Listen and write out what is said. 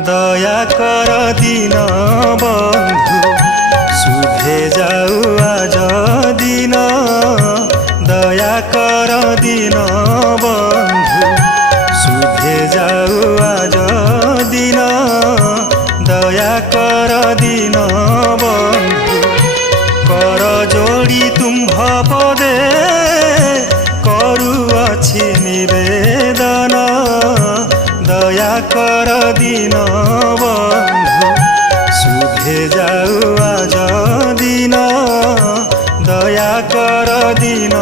দয়া কর দিন বন্ধু শুভে যাও আজ দিন দয়া কর দিন বন্ধু শুভে যাও আজ দিন দয়া কর দিন বন্ধু কর যোড়ি তুম্ভ পদে করুଅছি নিবেদন দয়া কর দিন বন্ধু শুভে যাও আজ দিন দয়া কর দিন